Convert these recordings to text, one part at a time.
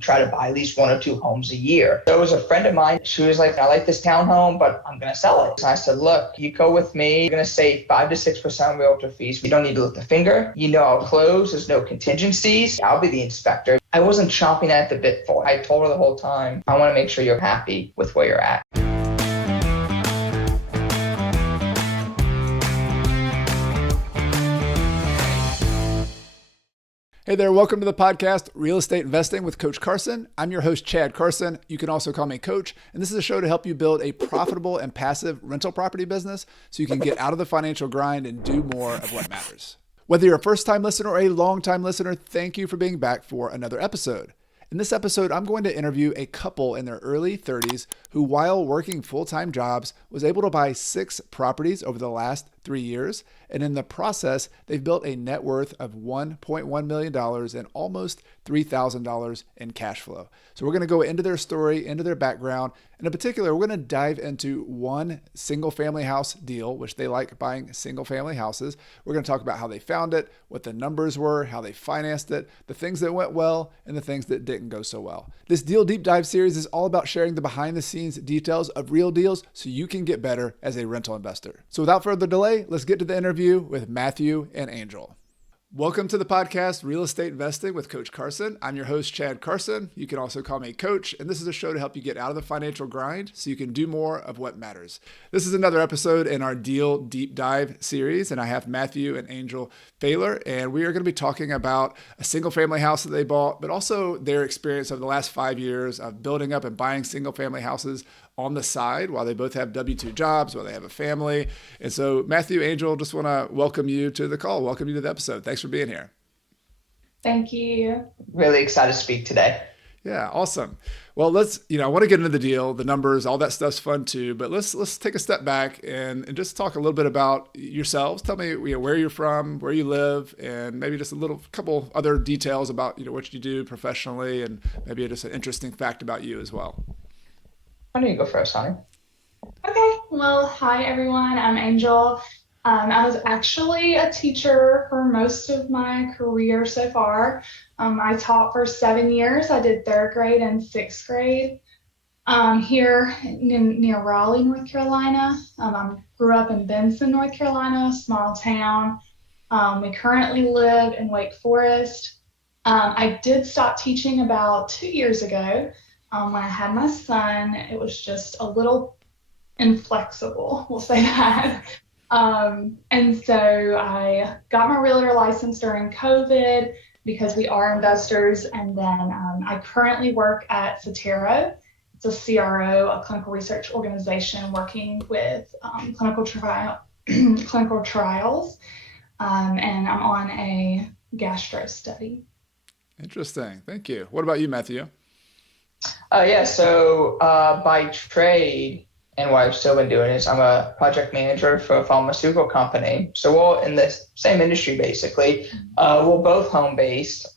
try to buy at least 1 or 2 homes a year. There was a friend of mine, she was like, I like this townhome, but I'm going to sell it. So I said, look, you go with me, you're going to save 5 to 6% on realtor fees. You don't need to lift a finger. I'll close. There's no contingencies. I'll be the inspector. I wasn't chomping at the bit for it. I told her the whole time, I want to make sure you're happy with where you're at. Hey there, welcome to the podcast, Real Estate Investing with Coach Carson. I'm your host, Chad Carson. You can also call me Coach, and this is a show to help you build a profitable and passive rental property business so you can get out of the financial grind and do more of what matters. Whether you're a first-time listener or a long-time listener, thank you for being back for another episode. In this episode, I'm going to interview a couple in their early 30s who, while working full-time jobs, was able to buy 6 properties over the last 3 years. And in the process, they've built a net worth of $1.1 million and almost $3,000 in cash flow. So we're going to go into their story, into their background. And in particular, we're going to dive into one single family house deal, which they like buying single family houses. We're going to talk about how they found it, what the numbers were, how they financed it, the things that went well, and the things that didn't go so well. This Deal Deep Dive series is all about sharing the behind the scenes details of real deals so you can get better as a rental investor. So without further delay, let's get to the interview with Matthew and Angel. Welcome to the podcast, Real Estate Investing with Coach Carson. I'm your host, Chad Carson. You can also call me Coach, and this is a show to help you get out of the financial grind so you can do more of what matters. This is another episode in our Deal Deep Dive series, and I have Matthew and Angel Baylor, and we are going to be talking about a single family house that they bought, but also their experience over the last 5 years of building up and buying single family houses on the side while they both have W-2 jobs, while they have a family. And so Matthew, Angel, just want to welcome you to the call. Welcome you to the episode. Thanks for being here. Thank you. Really excited to speak today. Yeah, awesome. Well, I want to get into the deal, the numbers, all that stuff's fun too, but let's take a step back and just talk a little bit about yourselves. Tell me where you're from, where you live, and maybe just a couple other details about what you do professionally, and maybe just an interesting fact about you as well. Why don't you go first, honey? Okay. Well, hi, everyone. I'm Angel. I was actually a teacher for most of my career so far. I taught for 7 years. I did 3rd grade and 6th grade here near Raleigh, North Carolina. I grew up in Benson, North Carolina, a small town. We currently live in Wake Forest. I did stop teaching about 2 years ago. When I had my son. It was just a little inflexible, we'll say that. And so I got my realtor license during COVID because we are investors. And then I currently work at Satero. It's a CRO, a clinical research organization working with clinical trials. And I'm on a gastro study. Interesting. Thank you. What about you, Matthew? So by trade, and what I've still been doing is I'm a project manager for a pharmaceutical company. So we're all in the same industry, basically. We're both home-based,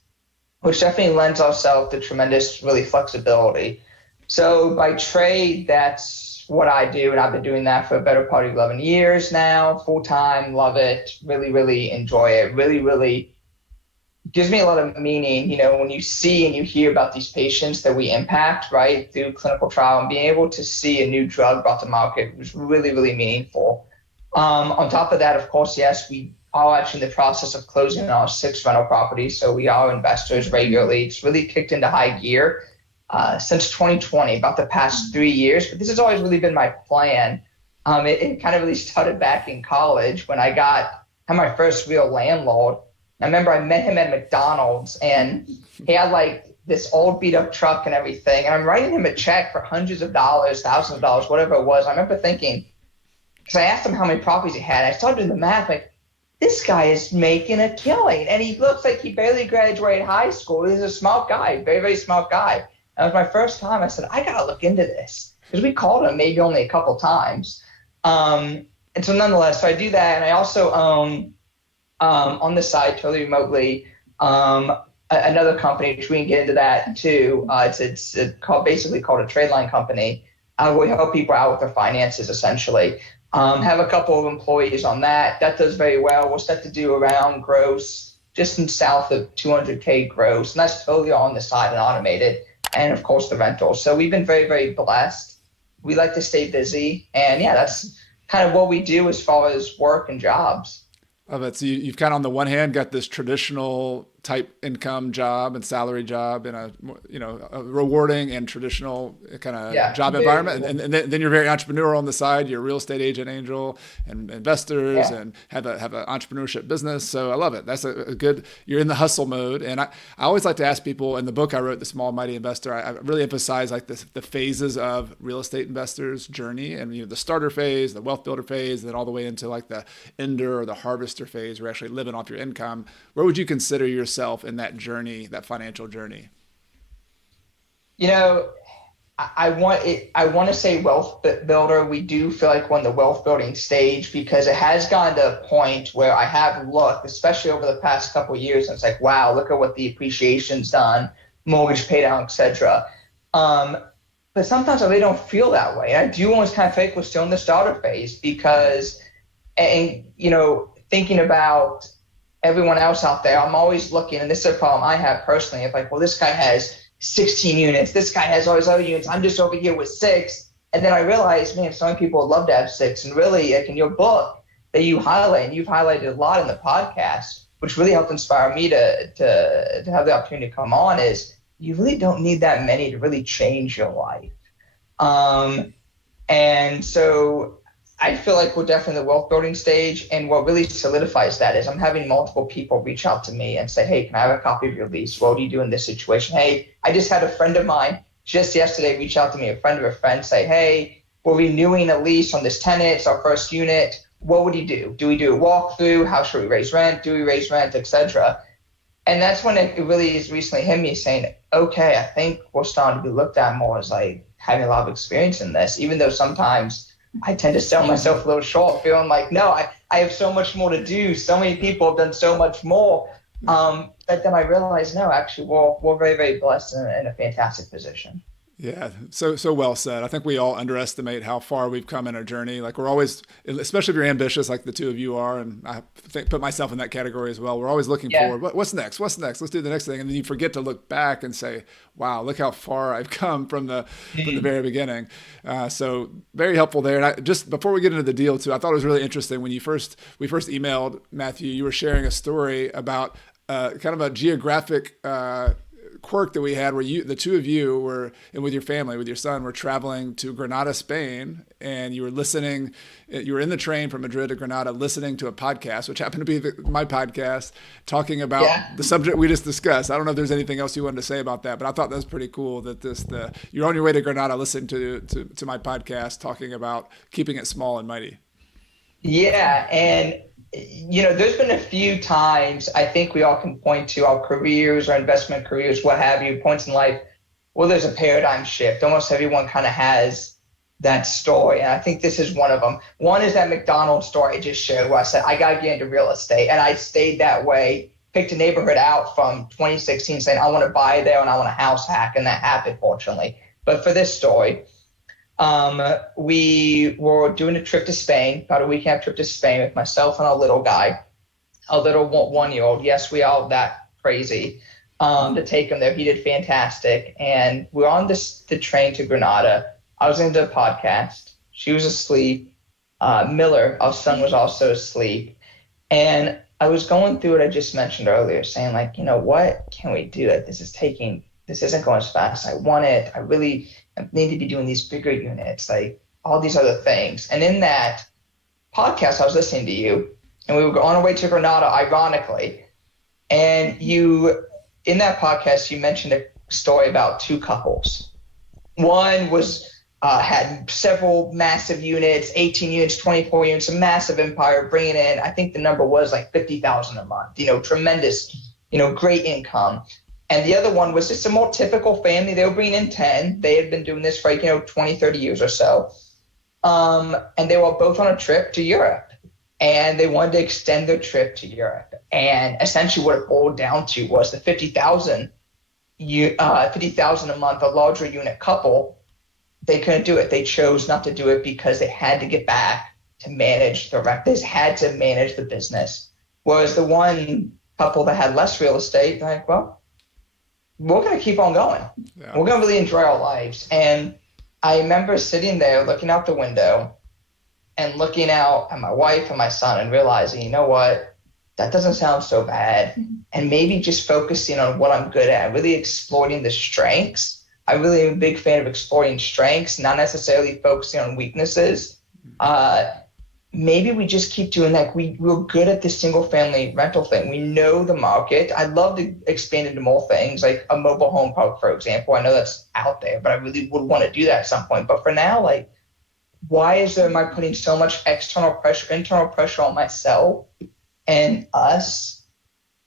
which definitely lends ourselves to tremendous, really flexibility. So by trade, that's what I do, and I've been doing that for a better part of 11 years now, full-time, love it, really, really enjoy it, really gives me a lot of meaning, when you see and you hear about these patients that we impact, right, through clinical trial, and being able to see a new drug brought to market was really, really meaningful. On top of that, of course, yes, we are actually in the process of closing our 6 rental properties, so we are investors regularly. It's really kicked into high gear since 2020, about the past 3 years, but this has always really been my plan. It kind of really started back in college when I had my first real landlord. I remember I met him at McDonald's, and he had like this old beat up truck and everything. And I'm writing him a check for hundreds of dollars, thousands of dollars, whatever it was. I remember thinking, because I asked him how many properties he had. I started doing the math, like, this guy is making a killing. And he looks like he barely graduated high school. He's a smart guy, very, very smart guy. That was my first time. I said, I got to look into this, because we called him maybe only a couple times. And so nonetheless, so I do that. And I also own, on the side, totally remotely, another company, which we can get into that too. It's basically called a trade line company. We help people out with their finances, essentially. Have a couple of employees on that. That does very well. We're set to do around gross just in south of 200K gross, and that's totally on the side and automated. And of course the rentals. So we've been very, very blessed. We like to stay busy, and yeah, that's kind of what we do as far as work and jobs. Love it. So you've kind of on the one hand got this traditional type income job and salary job in a, a rewarding and traditional kind of job environment. And then you're very entrepreneurial on the side. You're a real estate agent, angel, and investors, and have an entrepreneurship business. So I love it. That's a good, you're in the hustle mode. And I always like to ask people in the book I wrote, The Small Mighty Investor, I really emphasize like the phases of real estate investors' journey, and the starter phase, the wealth builder phase, and then all the way into like the ender or the harvester phase, where you're actually living off your income. Where would you consider yourself in that journey, that financial journey? I want to say wealth builder. We do feel like we're in the wealth building stage, because it has gotten to a point where I have looked, especially over the past couple of years, and it's like, wow, look at what the appreciation's done, mortgage pay down, etc. But sometimes I really don't feel that way. I do always kind of feel like we're still in the starter phase, because, thinking about everyone else out there, I'm always looking, and this is a problem I have personally, of like, well, this guy has 16 units, this guy has all his other units, I'm just over here with 6. And then I realized, man, so many people would love to have 6. And really, like in your book that you highlight, and you've highlighted a lot in the podcast, which really helped inspire me to have the opportunity to come on, is you really don't need that many to really change your life. And so I feel like we're definitely in the wealth building stage, and what really solidifies that is I'm having multiple people reach out to me and say, hey, can I have a copy of your lease? What do you do in this situation? Hey, I just had a friend of mine just yesterday reach out to me, a friend of a friend, say, hey, we're renewing a lease on this tenant. It's our first unit. What would you do? Do we do a walkthrough? How should we raise rent? Do we raise rent, etc.? And that's when it really has recently hit me saying, okay, I think we're starting to be looked at more as like having a lot of experience in this, even though sometimes I tend to sell myself a little short, feeling like, no, I have so much more to do. So many people have done so much more. But then I realized, no, actually, we're very, very blessed and in a fantastic position. Yeah, so well said. I think we all underestimate how far we've come in our journey. Like we're always, especially if you're ambitious like the two of you are, and I think put myself in that category as well. We're always looking forward. What's next? What's next? Let's do the next thing. And then you forget to look back and say, wow, look how far I've come from the very beginning. So very helpful there. And just before we get into the deal too, I thought it was really interesting when we first emailed Matthew, you were sharing a story about kind of a geographic quirk that we had where the two of you were, and with your family, with your son, were traveling to Granada, Spain, and you were listening, you were in the train from Madrid to Granada listening to a podcast, which happened to be my podcast, talking about the subject we just discussed. I don't know if there's anything else you wanted to say about that, but I thought that was pretty cool that you're on your way to Granada listening to my podcast talking about keeping it small and mighty. Yeah, and there's been a few times I think we all can point to our careers, our investment careers, what have you, points in life where there's a paradigm shift. Almost everyone kind of has that story, and I think this is one of them. One is that McDonald's story I just shared where I said, I got to get into real estate, and I stayed that way, picked a neighborhood out from 2016 saying I want to buy there and I want a house hack, and that happened, fortunately. But for this story, we were doing a trip to Spain, about a weekend trip to Spain with myself and our little guy, a little 1-year-old. Yes, we all that crazy to take him there. He did fantastic. And we were on the train to Granada. I was into a podcast. She was asleep. Miller, our son, was also asleep. And I was going through what I just mentioned earlier, saying like, what can we do? This isn't going as fast as I want it. I really need to be doing these bigger units, like all these other things. And in that podcast, I was listening to you, and we were on our way to Granada, ironically. And in that podcast, you mentioned a story about two couples. One was had several massive units, 18 units, 24 units, a massive empire, bringing in, I think the number was like $50,000 a month, tremendous, great income. And the other one was just a more typical family. They were bringing in 10. They had been doing this for 20, 30 years or so. And they were both on a trip to Europe. And they wanted to extend their trip to Europe. And essentially what it boiled down to was the $50,000 a month, a larger unit couple, they couldn't do it. They chose not to do it because they had to get back to manage the rent. They had to manage the business. Whereas the one couple that had less real estate, like, well, we're going to keep on going. Yeah. We're going to really enjoy our lives. And I remember sitting there looking out the window and looking out at my wife and my son and realizing, you know what, that doesn't sound so bad. And maybe just focusing on what I'm good at, really exploiting the strengths. I really am a big fan of exploiting strengths, not necessarily focusing on weaknesses. Maybe we just keep doing that. We're good at the single family rental thing. We know the market. I'd love to expand into more things, like a mobile home park, for example. I know that's out there, but I really would want to do that at some point. But for now, like, why am I putting so much internal pressure on myself and us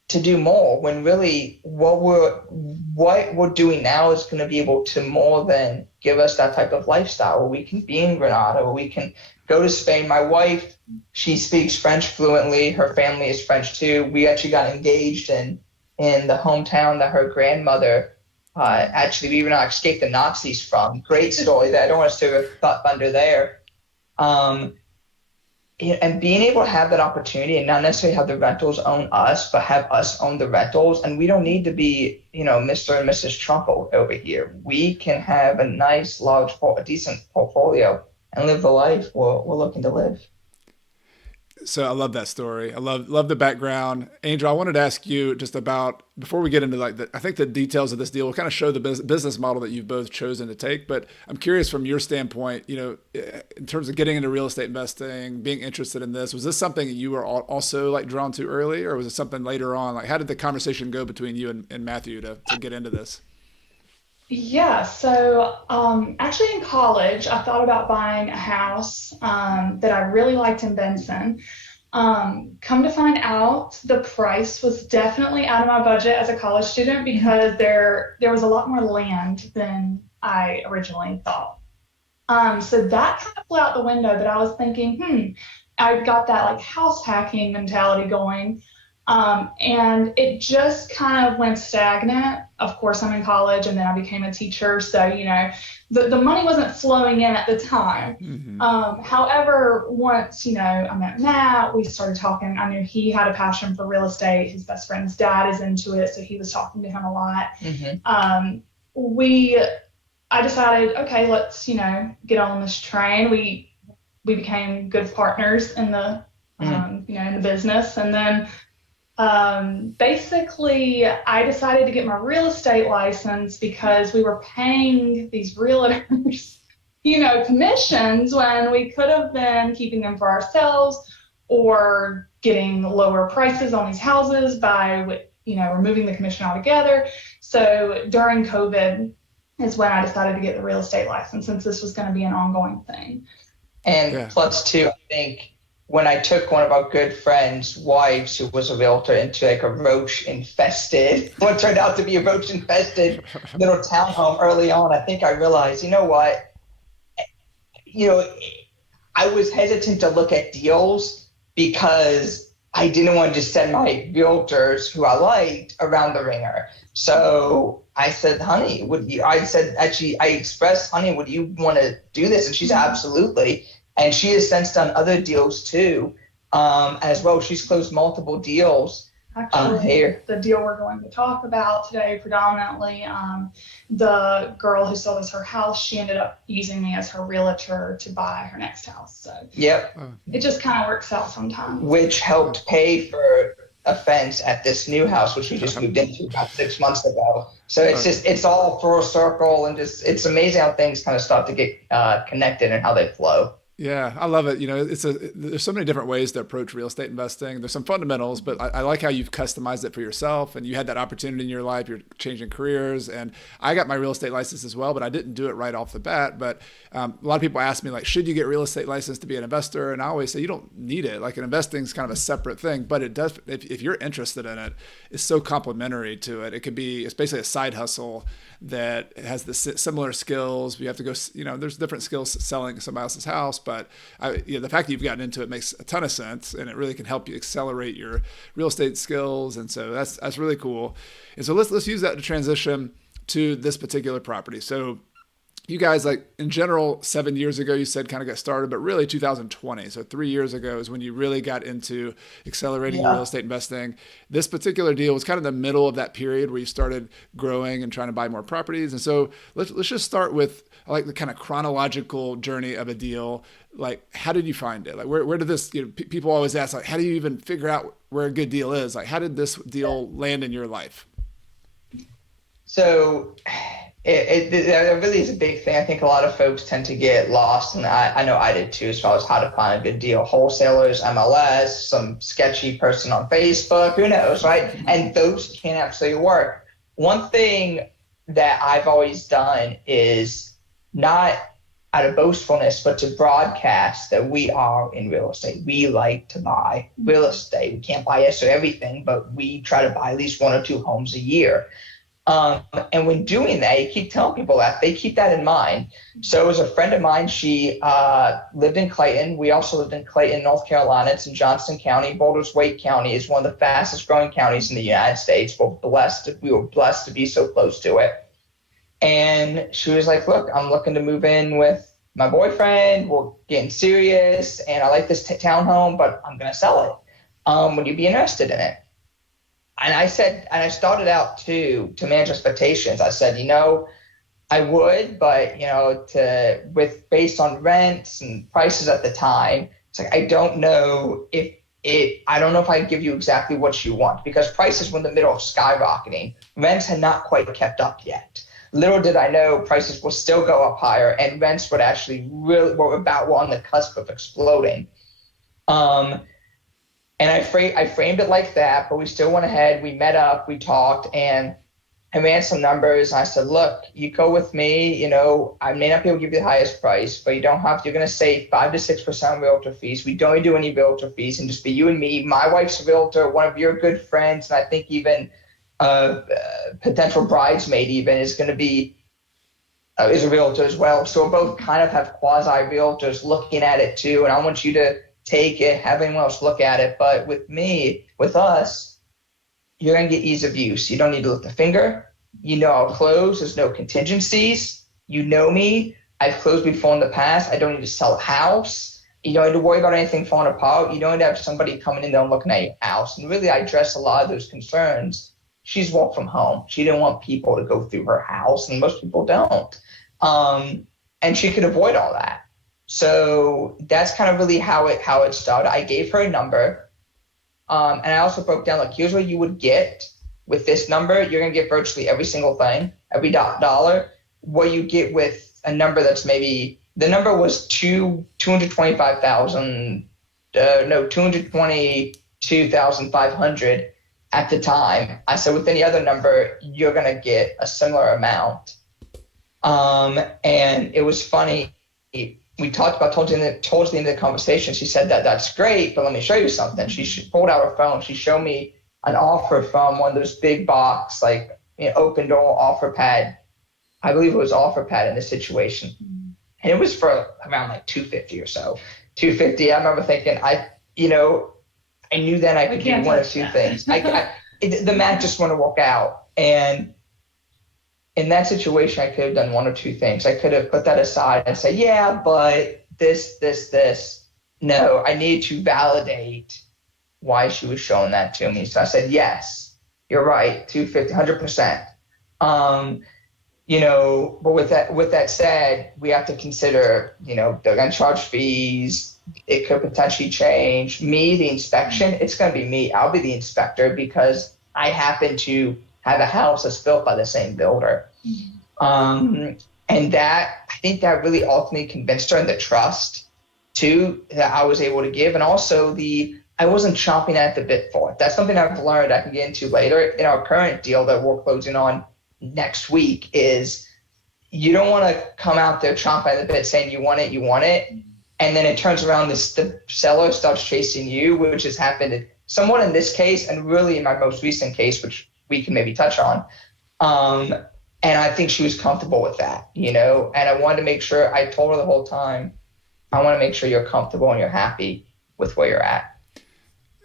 to do more, when really what we're doing now is going to be able to more than give us that type of lifestyle where we can be in Granada, where we can go to Spain. My wife, she speaks French fluently. Her family is French too. We actually got engaged in the hometown that her grandmother actually even escaped the Nazis from. Great story that I don't want us to thought thunder there. And being able to have that opportunity and not necessarily have the rentals own us, but have us own the rentals. And we don't need to be, Mr. and Mrs. Trump over here. We can have a nice, a decent portfolio and live the life we're looking to live. So I love that story. I love the background. Angel, I wanted to ask you just about, before we get into I think the details of this deal, we'll kind of show the business model that you've both chosen to take. But I'm curious from your standpoint, in terms of getting into real estate investing, being interested in this, was this something that you were also like drawn to early, or was it something later on? Like, how did the conversation go between you and Matthew to get into this? Yeah, so actually in college, I thought about buying a house that I really liked in Benson. Come to find out, the price was definitely out of my budget as a college student because there was a lot more land than I originally thought. So that kind of flew out the window, but I was thinking, I've got that like house hacking mentality going. And it just kind of went stagnant. Of course, I'm in college and then I became a teacher. So, the money wasn't flowing in at the time. Mm-hmm. However, once, I met Matt, we started talking. I knew he had a passion for real estate. His best friend's dad is into it. So he was talking to him a lot. Mm-hmm. I decided, okay, let's, get on this train. We became good partners in the, in the business. And then, basically I decided to get my real estate license because we were paying these realtors, commissions when we could have been keeping them for ourselves or getting lower prices on these houses by, removing the commission altogether. So during COVID is when I decided to get the real estate license, since this was going to be an ongoing thing. And plus too, I think, when I took one of our good friends' wives, who was a realtor, into like a what turned out to be a roach-infested little townhome early on, I think I realized, I was hesitant to look at deals because I didn't want to just send my realtors, who I liked, around the ringer. So I said, honey, I expressed, honey, would you want to do this? And she said, absolutely. And she has since done other deals too, as well. She's closed multiple deals. Actually, here. The deal we're going to talk about today, predominantly, the girl who sold us her house, she ended up using me as her realtor to buy her next house. So yep, it just kind of works out sometimes. Which helped pay for a fence at this new house, which we just moved into about 6 months ago. So it's all full circle, and it's amazing how things kind of start to get connected and how they flow. Yeah, I love it. There's so many different ways to approach real estate investing. There's some fundamentals, but I like how you've customized it for yourself, and you had that opportunity in your life. You're changing careers, and I got my real estate license as well, but I didn't do it right off the bat. But a lot of people ask me, like, should you get real estate license to be an investor? And I always say you don't need it. Like, an investing is kind of a separate thing, but it does. If you're interested in it, it's so complementary to it. It's basically a side hustle that has the similar skills. You have to go, there's different skills selling somebody else's house. But the fact that you've gotten into it makes a ton of sense, and it really can help you accelerate your real estate skills. And so that's really cool. And so let's use that to transition to this particular property. So you guys, like in general, 7 years ago, you said kind of got started, but really 2020. So 3 years ago is when you really got into accelerating your real Yeah. estate investing. This particular deal was kind of the middle of that period where you started growing and trying to buy more properties. And so let's just start with like the kind of chronological journey of a deal. Like, how did you find it? Like, where did this, people always ask, like, how do you even figure out where a good deal is? Like, how did this deal land in your life? So it really is a big thing. I think a lot of folks tend to get lost, and I know I did too, as far as how to find a good deal. Wholesalers, MLS, some sketchy person on Facebook, who knows, right? And those can absolutely work. One thing that I've always done is not out of boastfulness, but to broadcast that we are in real estate. We like to buy real estate. We can't buy everything, but we try to buy at least one or two homes a year. And when doing that, you keep telling people that, they keep that in mind. So as a friend of mine, she lived in Clayton. We also lived in Clayton, North Carolina. It's in Johnston County. Boulders Wake County is one of the fastest growing counties in the United States. We were blessed to be so close to it. And she was like, look, I'm looking to move in with my boyfriend. We're getting serious, and I like this townhome, but I'm going to sell it. Would you be interested in it? And I said, and I started out to manage expectations. I said, I would, but based on rents and prices at the time, it's like I don't know if I can give you exactly what you want, because prices were in the middle of skyrocketing. Rents had not quite kept up yet. Little did I know prices will still go up higher, and rents would actually were on the cusp of exploding. And I framed it like that, but we still went ahead. We met up, we talked, and I ran some numbers. I said, look, you go with me. I may not be able to give you the highest price, but you don't have to. You're going to save 5 to 6% realtor fees. We don't do any realtor fees, and just be you and me. My wife's a realtor, one of your good friends, and I think even a potential bridesmaid even is going to be is a realtor as well. So we both kind of have quasi realtors looking at it too, and I want you to take it, have anyone else look at it. But with us, you're going to get ease of use. You don't need to lift a finger. I'll close. There's no contingencies. You know me. I've closed before in the past. I don't need to sell a house. You don't need to worry about anything falling apart. You don't need to have somebody coming in there and looking at your house. And really, I address a lot of those concerns. She's worked from home. She didn't want people to go through her house, and most people don't. And she could avoid all that. So that's kind of really how it started. I gave her a number, and I also broke down, like, here's what you would get with this number. You're going to get virtually every single thing, every dollar. What you get with a number that's maybe, the number was 222,500 at the time. I said, with any other number, you're going to get a similar amount. And it was funny. We talked about towards the end of the conversation. She said that's great, but let me show you something. She pulled out her phone. She showed me an offer from one of those big box, like, open door offer pad. I believe it was offer pad in this situation, and it was for around like $250 or so. $250. I remember thinking, I knew then I could do one of two things. The math just want to work out, and in that situation, I could have done one or two things. I could have put that aside and say, yeah, but this. No, I needed to validate why she was showing that to me. So I said, yes, you're right, 250, 100%. But with that said, we have to consider, they're going to charge fees. It could potentially change. Me, the inspection, it's going to be me. I'll be the inspector because I happen to have a house that's built by the same builder. And that, I think that really ultimately convinced her, and the trust too that I was able to give. And also I wasn't chomping at the bit for it. That's something I've learned I can get into later. In our current deal that we're closing on next week, is you don't want to come out there chomping at the bit saying you want it. And then it turns around, the seller starts chasing you, which has happened somewhat in this case, and really in my most recent case, which we can maybe touch on. And I think she was comfortable with that, and I wanted to make sure, I told her the whole time, I want to make sure you're comfortable and you're happy with where you're at.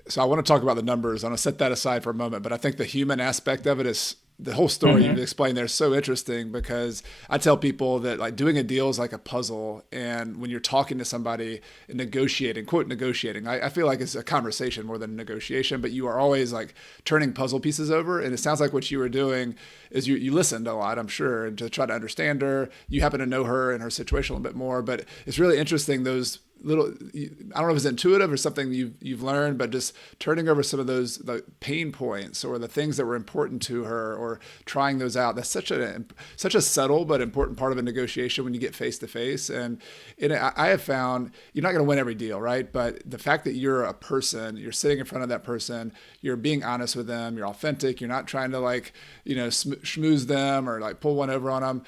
So I want to talk about the numbers. I'm going to set that aside for a moment, but I think the human aspect of it is the whole story you've explained there is so interesting, because I tell people that like doing a deal is like a puzzle. And when you're talking to somebody and negotiating, quote, negotiating, I feel like it's a conversation more than a negotiation, but you are always like turning puzzle pieces over. And it sounds like what you were doing is you listened a lot, I'm sure, and to try to understand her. You happen to know her and her situation a little bit more, but it's really interesting, those little, I don't know if it's intuitive or something you've learned, but just turning over some of those the pain points or the things that were important to her, or trying those out. That's such a subtle but important part of a negotiation when you get face to face. And I have found you're not going to win every deal, right? But the fact that you're a person, you're sitting in front of that person, you're being honest with them, you're authentic, you're not trying to like, schmooze them or like pull one over on them.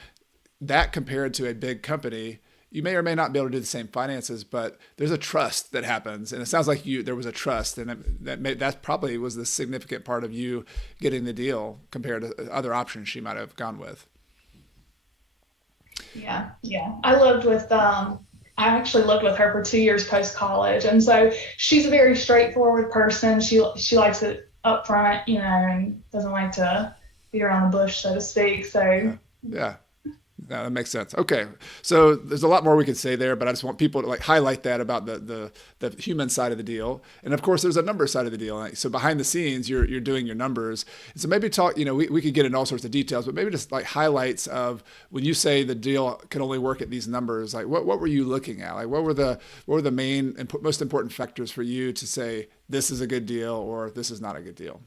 That compared to a big company, you may or may not be able to do the same finances, but there's a trust that happens. And it sounds like there was a trust, and that probably was the significant part of you getting the deal compared to other options she might have gone with. Yeah. I actually lived with her for 2 years post college. And so she's a very straightforward person. She likes it up front, and doesn't like to be around the bush, so to speak. So yeah. No, that makes sense. Okay. So there's a lot more we could say there, but I just want people to like highlight that about the human side of the deal. And of course there's a number side of the deal. So behind the scenes, you're doing your numbers. And so maybe talk, we could get into all sorts of details, but maybe just like highlights of when you say the deal can only work at these numbers, like what were you looking at? Like what were the main and most important factors for you to say this is a good deal or this is not a good deal?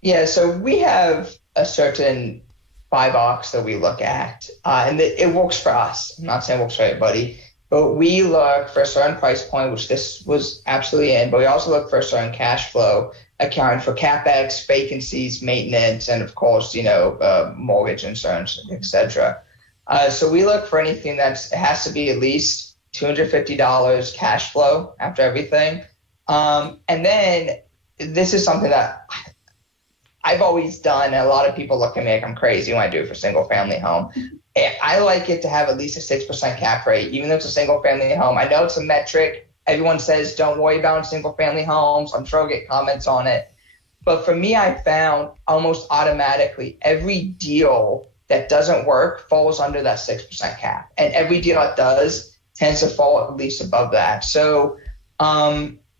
Yeah. So we have a certain 5 box that we look at, and it works for us. I'm not saying it works for everybody, but we look for a certain price point, which this was absolutely in, but we also look for a certain cash flow, accounting for CapEx, vacancies, maintenance, and of course, mortgage insurance, etc. So we look for anything it has to be at least $250 cash flow after everything. And then this is something that I've always done, and a lot of people look at me like I'm crazy when I do it for single family home. I like it to have at least a 6% cap rate, even though it's a single family home. I know it's a metric. Everyone says don't worry about single family homes. I'm sure I'll get comments on it. But for me, I found almost automatically every deal that doesn't work falls under that 6% cap. And every deal that does tends to fall at least above that. So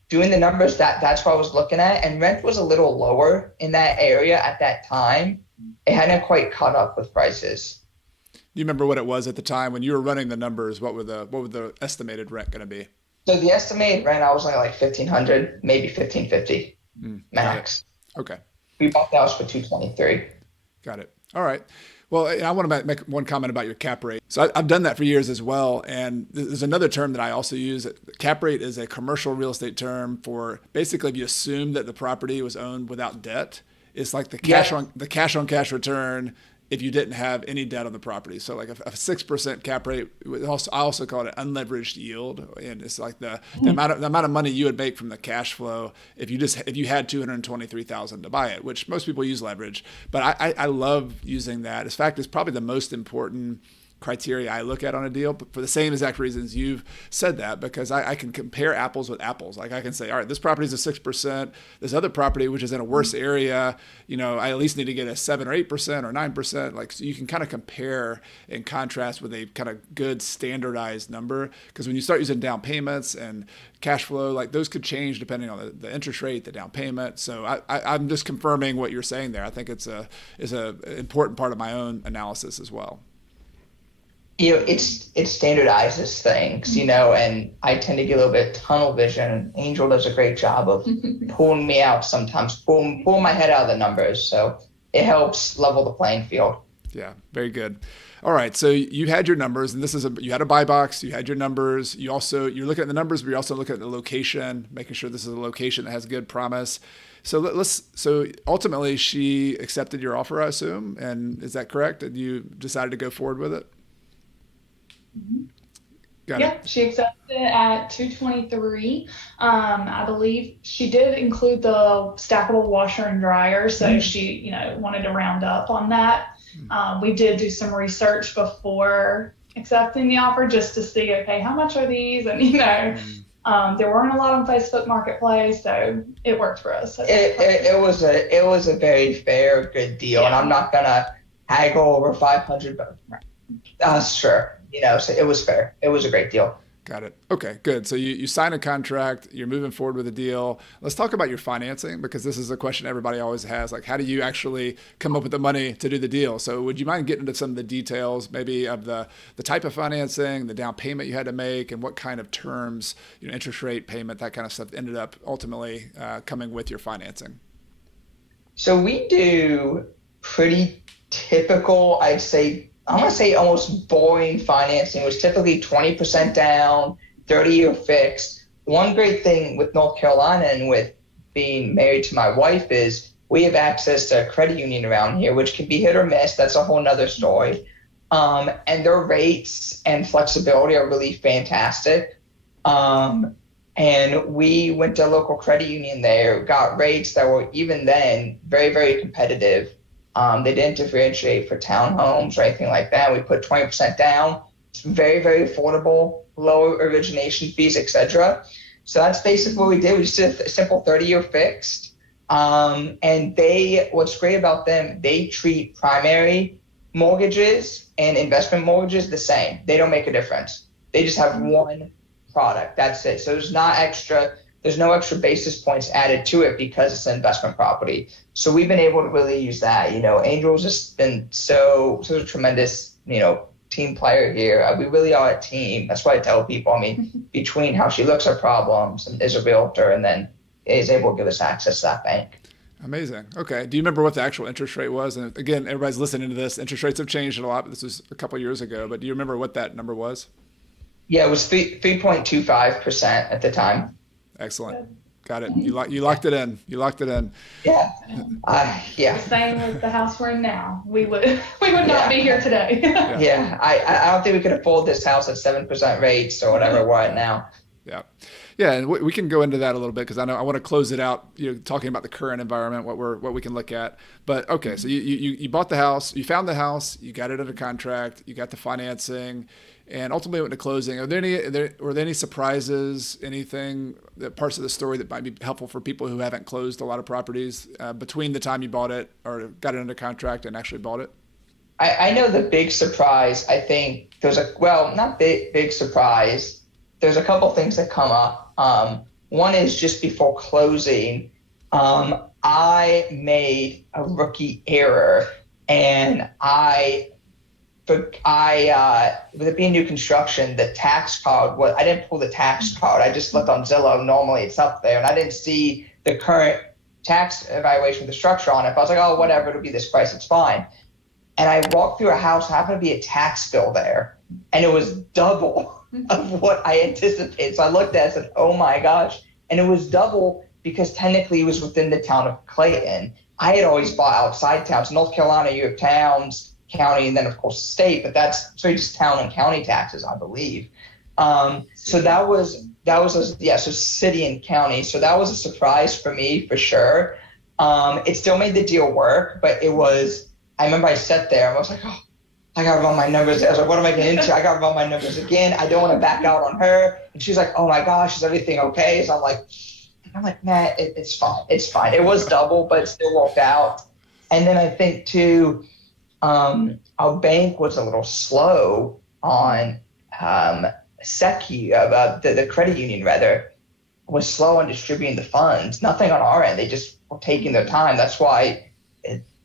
doing the numbers, that's what I was looking at, and rent was a little lower in that area at that time. It hadn't quite caught up with prices. Do you remember what it was at the time when you were running the numbers? What were the estimated rent going to be? So the estimated rent, I was like $1,500, maybe $1,550 max. Okay. We bought the house for $223. Got it. All right. Well, I want to make one comment about your cap rate. So I've done that for years as well. And there's another term that I also use. Cap rate is a commercial real estate term for basically if you assume that the property was owned without debt. It's like the cash on cash return if you didn't have any debt on the property. So like a 6% cap rate, I also call it an unleveraged yield. And it's like the amount of money you would make from the cash flow if you had $223,000 to buy it, which most people use leverage. But I love using that. In fact, it's probably the most important criteria I look at on a deal, but for the same exact reasons you've said that, because I can compare apples with apples. Like I can say, all right, this property is a 6%. This other property, which is in a worse area, I at least need to get a 7 or 8% or 9%. Like, so you can kind of compare and contrast with a kind of good standardized number. Because when you start using down payments and cash flow, like those could change depending on the interest rate, the down payment. So I'm just confirming what you're saying there. I think it's a important part of my own analysis as well. It standardizes things, and I tend to get a little bit tunnel vision. Angel does a great job of pulling me out sometimes, pulling my head out of the numbers. So it helps level the playing field. Yeah, very good. All right. So you had your numbers, and you had a buy box, you had your numbers. You're looking at the numbers, but you're also looking at the location, making sure this is a location that has good promise. So so ultimately she accepted your offer, I assume. And is that correct? And you decided to go forward with it? Got it. She accepted it at $223. I believe she did include the stackable washer and dryer, so she, wanted to round up on that. We did do some research before accepting the offer just to see, okay, how much are these? And There weren't a lot on Facebook Marketplace, so it worked for us. So it was a very fair, good deal, and I'm not gonna haggle over 500, but sure, so it was fair. It was a great deal. Got it. Okay, good. So you sign a contract, you're moving forward with a deal. Let's talk about your financing, because this is a question everybody always has. Like, how do you actually come up with the money to do the deal? So would you mind getting into some of the details, maybe of the type of financing, the down payment you had to make, and what kind of terms, interest rate, payment, that kind of stuff ended up ultimately coming with your financing? So we do pretty typical, I'm going to say almost boring financing. It was typically 20% down, 30-year fixed. One great thing with North Carolina and with being married to my wife is we have access to a credit union around here, which can be hit or miss. That's a whole nother story. And their rates and flexibility are really fantastic. And we went to a local credit union there, got rates that were even then very, very competitive. They didn't differentiate for townhomes or anything like that. We put 20% down. It's very, very affordable, low origination fees, etc. So that's basically what we did. We just did a simple 30-year fixed. And what's great about them, they treat primary mortgages and investment mortgages the same. They don't make a difference. They just have one product. That's it. So there's no extra basis points added to it because it's an investment property. So we've been able to really use that. Angel's just been so tremendous, team player here. We really are a team. That's why I tell people, between how she looks at problems and is a realtor and then is able to give us access to that bank. Amazing. Okay. Do you remember what the actual interest rate was? And again, everybody's listening to this. Interest rates have changed a lot, but this was a couple of years ago. But do you remember what that number was? Yeah, it was 3.25% at the time. Excellent. Got it. You locked it in. Yeah. The same with the house we're in now. We would not be here today. Yeah. I don't think we could afford this house at 7% rates or whatever we're at now. Yeah. Yeah, and we can go into that a little bit because I know I want to close it out. Talking about the current environment, what we can look at. But okay, so you bought the house, you found the house, you got it under contract, you got the financing, and ultimately went to closing. Were there any surprises? Anything parts of the story that might be helpful for people who haven't closed a lot of properties between the time you bought it or got it under contract and actually bought it? I know the big surprise. I think not big surprise. There's a couple things that come up. One is just before closing, I made a rookie error, and with it being new construction, the tax card, I didn't pull the tax card. I just looked on Zillow. Normally it's up there, and I didn't see the current tax evaluation with the structure on it. But I was like, oh, whatever, it'll be this price. It's fine. And I walked through a house, happened to be a tax bill there, and it was double of what I anticipated. So I looked at it and said, oh my gosh. And it was double because technically it was within the town of Clayton. I had always bought outside towns. In North Carolina, you have towns, county, and then of course state, but that's so just town and county taxes, I believe. So that was so city and county. So that was a surprise for me for sure. It still made the deal work, but I remember I sat there and I was like, oh, I got to run my numbers. I was like, what am I getting into? I got to run my numbers again. I don't want to back out on her. And she's like, oh my gosh, is everything okay? So I'm like, nah, it's fine. It's fine. It was double, but it still worked out. And then I think too, our bank was a little slow on SECU, the credit union rather, was slow on distributing the funds. Nothing on our end. They just were taking their time. That's why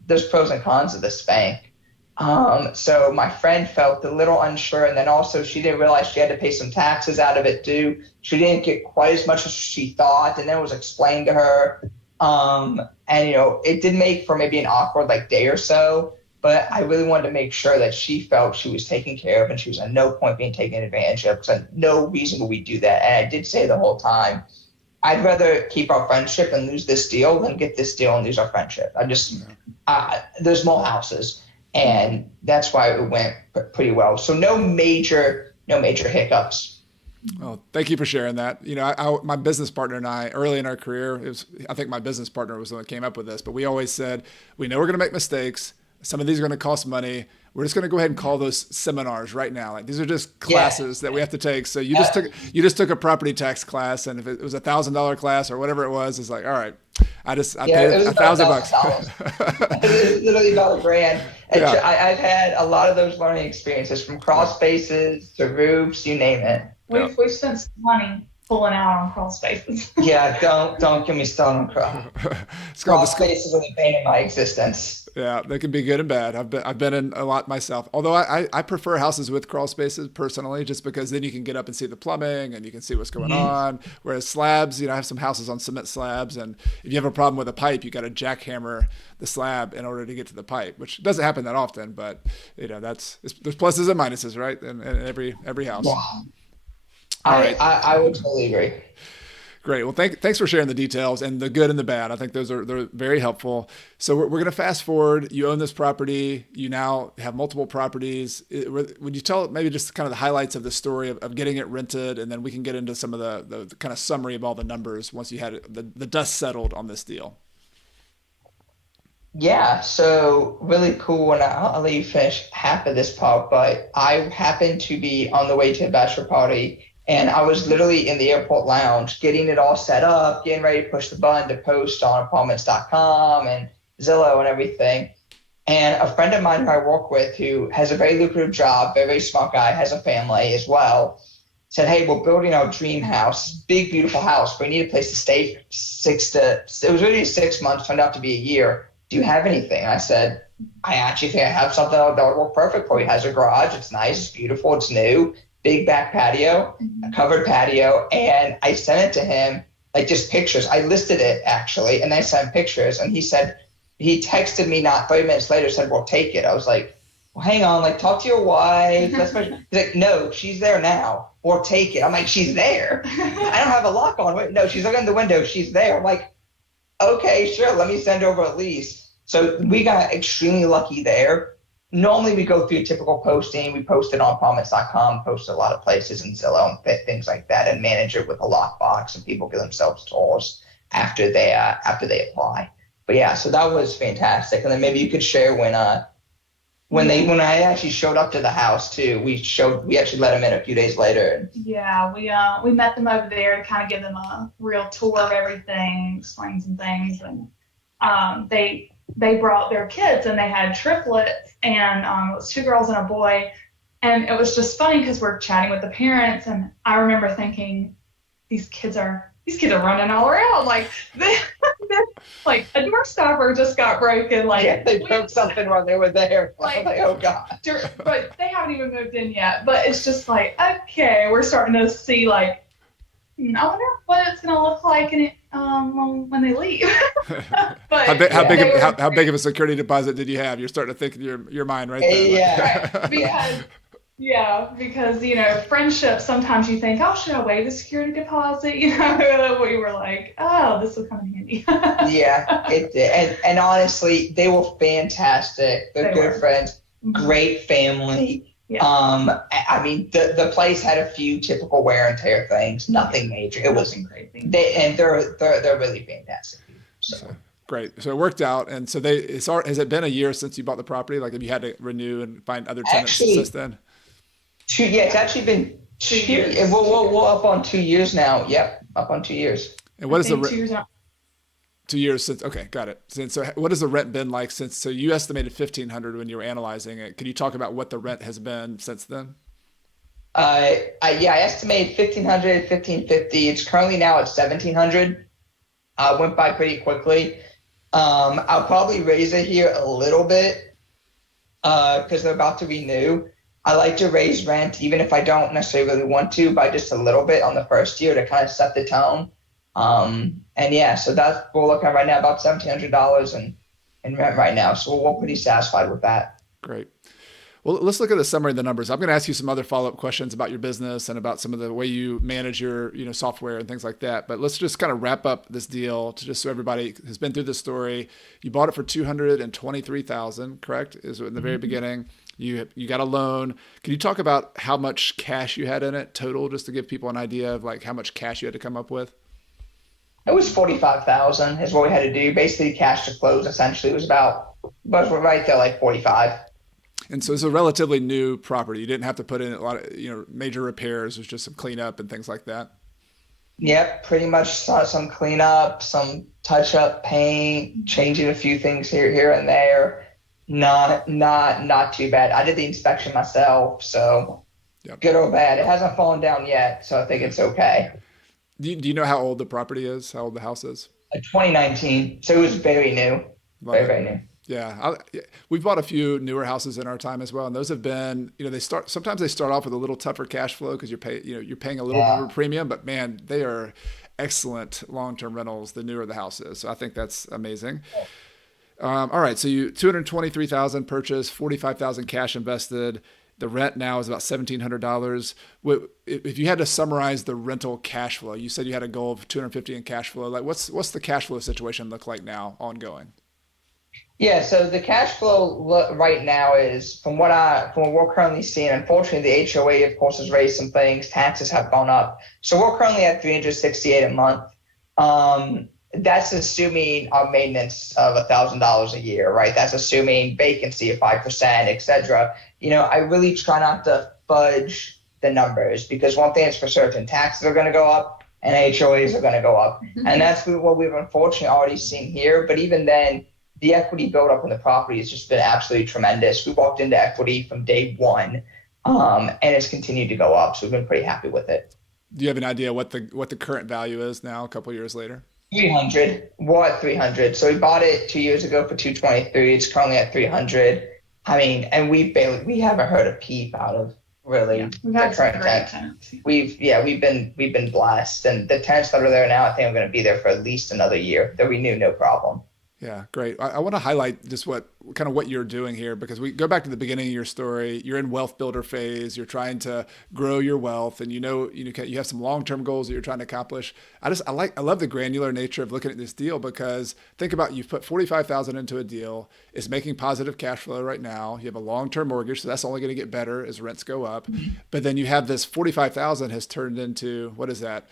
there's pros and cons of this bank. So my friend felt a little unsure, and then also she didn't realize she had to pay some taxes out of it too. She didn't get quite as much as she thought, and then it was explained to her. And it did make for maybe an awkward day or so, but I really wanted to make sure that she felt she was taken care of and she was at no point being taken advantage of, because no reason would we do that. And I did say the whole time, I'd rather keep our friendship and lose this deal than get this deal and lose our friendship. There's more houses. And that's why it went pretty well. So no major hiccups. Well, thank you for sharing that. My business partner and I, early in our career, I think my business partner was the one that came up with this, but we always said, we know we're going to make mistakes. Some of these are going to cost money. we're just going to go ahead and call those seminars right now. Like these are just classes that we have to take. So you just took a property tax class, and if it was $1,000 class or whatever it was, it's like, all right, I paid $1,000. It was literally about $1,000. And Yeah. I've had a lot of those learning experiences, from crawl spaces to roofs, you name it. We've spent money pulling out on crawl spaces. Yeah, don't get me started on crawl. Crawl spaces are the bane of my existence. Yeah, they can be good and bad. I've been in a lot myself. Although I prefer houses with crawl spaces personally, just because then you can get up and see the plumbing and you can see what's going on. Whereas slabs, I have some houses on cement slabs, and if you have a problem with a pipe, you got to jackhammer the slab in order to get to the pipe, which doesn't happen that often. But there's pluses and minuses, right? In every house. Wow. All right. I would totally agree. Great. Well, thanks for sharing the details and the good and the bad. I think they're very helpful. So we're going to fast forward. You own this property. You now have multiple properties. Would you tell maybe just kind of the highlights of the story of getting it rented, and then we can get into some of the kind of summary of all the numbers once you had the dust settled on this deal? Yeah, so really cool. And I'll let you finish half of this part, but I happened to be on the way to a bachelor party. And I was literally in the airport lounge getting it all set up, getting ready to push the button to post on apartments.com and Zillow and everything. And a friend of mine who I work with, who has a very lucrative job, very, very smart guy, has a family as well, said, hey, we're building our dream house, big, beautiful house, but we need a place to stay it was really 6 months, turned out to be a year. Do you have anything? And I said, I actually think I have something that would work perfect for you. It has a garage. It's nice. It's beautiful. It's new. Big back patio, a covered patio, and I sent it to him, like just pictures. I listed it actually, and I sent pictures, and he texted me not 30 minutes later, said, well, take it. I was like, well, hang on, like talk to your wife. He's like, no, she's there now, or take it. I'm like, she's there. I don't have a lock on. Wait, no, she's looking in the window. She's there. I'm like, okay, sure, let me send over a lease. So we got extremely lucky there. Normally we go through typical posting. We post it on apartments.com, post a lot of places in Zillow and things like that, and manage it with a lockbox, and people give themselves tours after they apply. But yeah, so that was fantastic. And then maybe you could share when I actually showed up to the house too. We actually let them in a few days later. Yeah, we met them over there to kind of give them a real tour of everything, explain some things, and they brought their kids, and they had triplets, and it was 2 girls and a boy. And it was just funny because we're chatting with the parents, and I remember thinking, these kids are running all around. Like, like a door stopper just got broken. Like, yeah, they broke something while they were there. Like, oh God. But they haven't even moved in yet. But it's just like, okay, we're starting to see, like, I wonder what it's going to look like when they leave. But how big of a security deposit did you have? You're starting to think in your mind right there. Yeah. Because friendship, sometimes you think, oh, should I waive the security deposit? We were like, oh, this will come in handy. Yeah, it did. And honestly, they were fantastic. They're good friends, great family. Yeah. I mean, the place had a few typical wear and tear things, nothing major. It wasn't crazy. They're really fantastic. So. Great. So it worked out. And so has it been a year since you bought the property? Like, have you had to renew and find other tenants since then? It's actually been 2 years. We're up on 2 years now. Yep, up on 2 years. And what is the 2 years now. 2 years since? Okay, got it. So what has the rent been like since? So you estimated $1,500 when you were analyzing it. Can you talk about what the rent has been since then? I estimated $1,500, $1,550. It's currently now at $1,700. Went by pretty quickly. I'll probably raise it here a little bit because they're about to renew. I like to raise rent, even if I don't necessarily really want to, by just a little bit on the first year to kind of set the tone. And yeah, so that's we're looking at right now about $1,700 in rent right now. So we're pretty satisfied with that. Great. Well, let's look at the summary of the numbers. I'm going to ask you some other follow-up questions about your business and about some of the way you manage your, software and things like that. But let's just kind of wrap up this deal to just so everybody has been through the story. You bought it for $223,000, correct? Is in the very beginning. You got a loan. Can you talk about how much cash you had in it total, just to give people an idea of like how much cash you had to come up with? It was $45,000 is what we had to do. Basically, cash to close. Essentially, it was right there, like 45. And so it's a relatively new property. You didn't have to put in a lot of, major repairs. It was just some cleanup and things like that. Yep, pretty much some cleanup, some touch up paint, changing a few things here and there. Not too bad. I did the inspection myself, so Yep. Good or bad. It hasn't fallen down yet, so I think it's okay. Do you know how old the property is? How old the house is? 2019, so it was very new, Love it. very new. Yeah, we've bought a few newer houses in our time as well, and those have been, sometimes they start off with a little tougher cash flow because you're paying a little more premium, but man, they are excellent long-term rentals the newer the house is. So I think that's amazing. All right, so you 223,000 purchase, 45,000 cash invested. The rent now is about $1,700. If you had to summarize the rental cash flow, you said you had a goal of 250 in cash flow. Like, what's the cash flow situation look like now, ongoing? Yeah, so the cash flow right now is from what we're currently seeing. Unfortunately, the HOA, of course, has raised some things. Taxes have gone up, so we're currently at $368 a month. That's assuming our maintenance of $1,000 a year, right? That's assuming vacancy of 5%, et cetera. I really try not to fudge the numbers because one thing is for certain: taxes are going to go up and HOAs are going to go up, and that's what we've unfortunately already seen here. But even then, the equity buildup in the property has just been absolutely tremendous. We walked into equity from day one, and it's continued to go up. So we've been pretty happy with it. Do you have an idea what the current value is now, a couple of years later? 300. We're at 300. So we bought it 2 years ago for 223. It's currently at 300. I mean, and we haven't heard a peep out of really We've the had some current great tenants. tenants. We've been blessed, and the tenants that are there now, I think, are going to be there for at least another year. They'll renew, no problem. Yeah, great. I want to highlight just what you're doing here, because we go back to the beginning of your story. You're in wealth builder phase. You're trying to grow your wealth, and you have some long-term goals that you're trying to accomplish. I love the granular nature of looking at this deal, because think about, you've put $45,000 into a deal. It's making positive cash flow right now. You have a long-term mortgage, so that's only going to get better as rents go up. But then you have this $45,000 has turned into, what is that?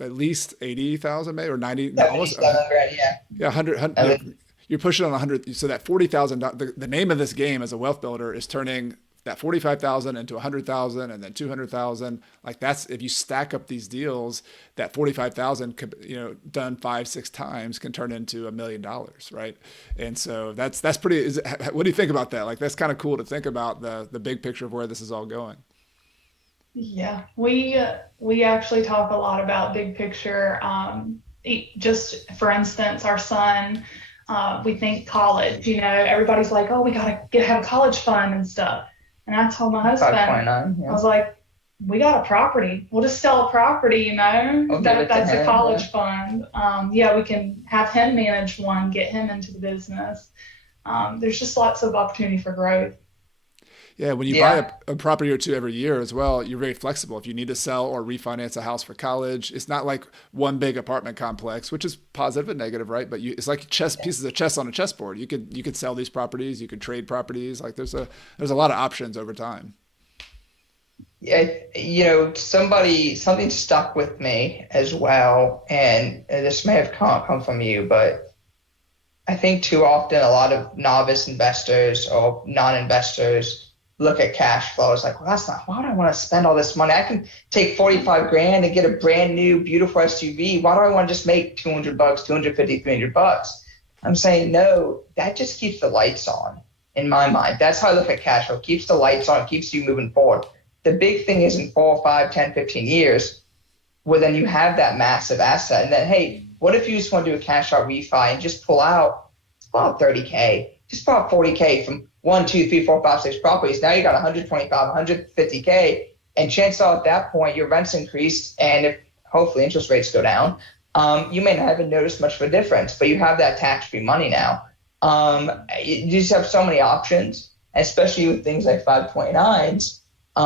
At least 80,000 maybe, or 90, almost $7,000, yeah. Yeah, 100, you're pushing on 100. So that 40,000, the name of this game as a wealth builder is turning that 45,000 into 100,000 and then 200,000. Like, that's, if you stack up these deals, that 45,000 could, done 5-6 times can turn into $1 million. Right. And so that's pretty, what do you think about that? Like, that's kind of cool to think about the big picture of where this is all going. Yeah, we actually talk a lot about big picture. Just for instance, our son, we think college. Everybody's like, "Oh, we gotta have a college fund and stuff." And I told my husband, 5.9, yeah. I was like, "We got a property. We'll just sell a property. That's a college fund. We can have him manage one, get him into the business. There's just lots of opportunity for growth." Yeah, when you buy a property or two every year as well, you're very flexible. If you need to sell or refinance a house for college, it's not like one big apartment complex, which is positive and negative, right? But it's like pieces of chess on a chessboard. You could sell these properties, you could trade properties. Like, there's a lot of options over time. Yeah, something stuck with me as well, and this may have come from you, but I think too often a lot of novice investors or non-investors look at cash flow. It's like, well, why do I want to spend all this money? I can take 45 grand and get a brand new, beautiful SUV. Why do I want to just make $200, $250, $300? I'm saying, no, that just keeps the lights on in my mind. That's how I look at cash flow. It keeps the lights on, keeps you moving forward. The big thing is in 4, 5, 10, 15 years, well, then you have that massive asset. And then, hey, what if you just want to do a cash out refi and just pull out about $30K, just about $40K from 1, 2, 3, 4, 5, 6 properties. Now you got 125, 150K, and chances are at that point your rents increased, and if hopefully interest rates go down, you may not even notice much of a difference, but you have that tax-free money now. You just have so many options, especially with things like 529s,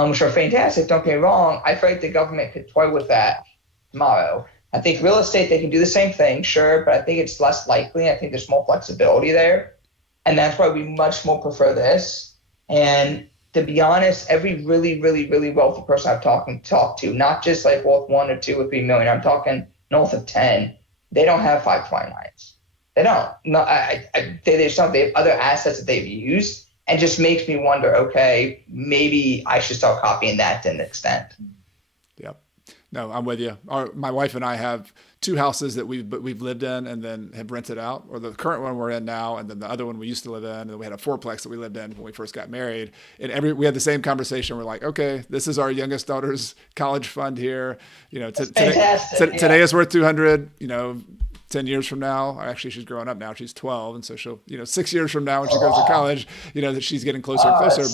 which are fantastic. Don't get me wrong. I feel like the government could toy with that tomorrow. I think real estate, they can do the same thing, sure, but I think it's less likely. I think there's more flexibility there. And that's why we much more prefer this. And to be honest, every really, really, really wealthy person I've talked to, not just like worth 1 or 2 or 3 million, I'm talking north of 10, they don't have 529s. They don't. No, there's some, they have other assets that they've used, and just makes me wonder, okay, maybe I should start copying that to an extent. Yep. No, I'm with you. My wife and I have 2 houses that we've lived in and then have rented out, or the current one we're in now, and then the other one we used to live in, and then we had a 4-plex that we lived in when we first got married. And we had the same conversation. We're like, okay, this is our youngest daughter's college fund here. Today is worth 200. 10 years from now, actually she's growing up now, she's 12. And so she'll, 6 years from now when she goes to college, that she's getting closer and closer.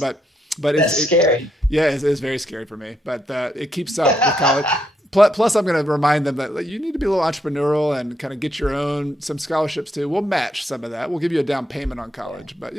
But it's scary. It's very scary for me, but it keeps up with college. Plus, I'm going to remind them that you need to be a little entrepreneurial and kind of get your own, some scholarships too. We'll match some of that. We'll give you a down payment on college, but